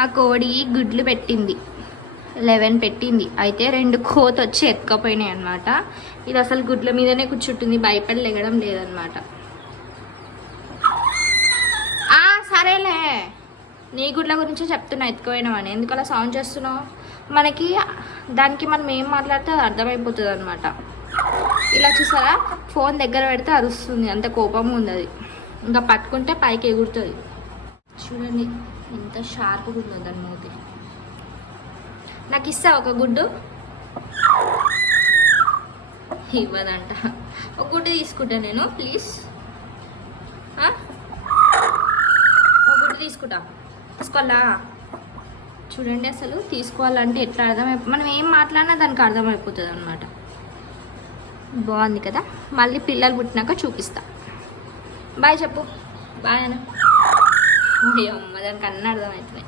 ఆ కోడి గుడ్లు పెట్టింది. లెవెన్ పెట్టింది. అయితే రెండు కోత వచ్చి ఎక్కపోయినాయి అనమాట ఇది అసలు గుడ్ల మీదనే కూర్చుంటుంది. భయపడి లెగడం లేదనమాట సరేలే. నీ గుడ్ల గురించి చెప్తున్నా ఎత్తుకుపోయినామని ఎందుకు అలా సౌండ్ చేస్తున్నావు? మనకి దానికి మనం ఏం మాట్లాడితే అది అర్థమైపోతుంది అనమాట ఇలా చూసారా? ఫోన్ దగ్గర పెడితే అరుస్తుంది. అంత కోపం ఉంది అది. ఇంకా పట్టుకుంటే పైకి ఎగురుతుంది. చూడండి ఎంత షార్ప్గా ఉందో దాని మూతి. నాకు ఇస్తా ఒక గుడ్డు? ఇవ్వదంట. ఒక గుడ్డు తీసుకుంటా నేను ప్లీజ్ ఒక గుడ్డు తీసుకుంటా. తీసుకోవాలా? చూడండి అసలు తీసుకోవాలంటే ఎట్లా అర్థమై మనం ఏం మాట్లాడినా దానికి అర్థమైపోతుంది అనమాట బాగుంది కదా? మళ్ళీ పిల్లలు పుట్టినాక చూపిస్తా. బాయ్ చెప్పు. బాయ్ అన్న. అయ్యో అమ్మ దానికి అన్నీ అర్థమవుతున్నాయి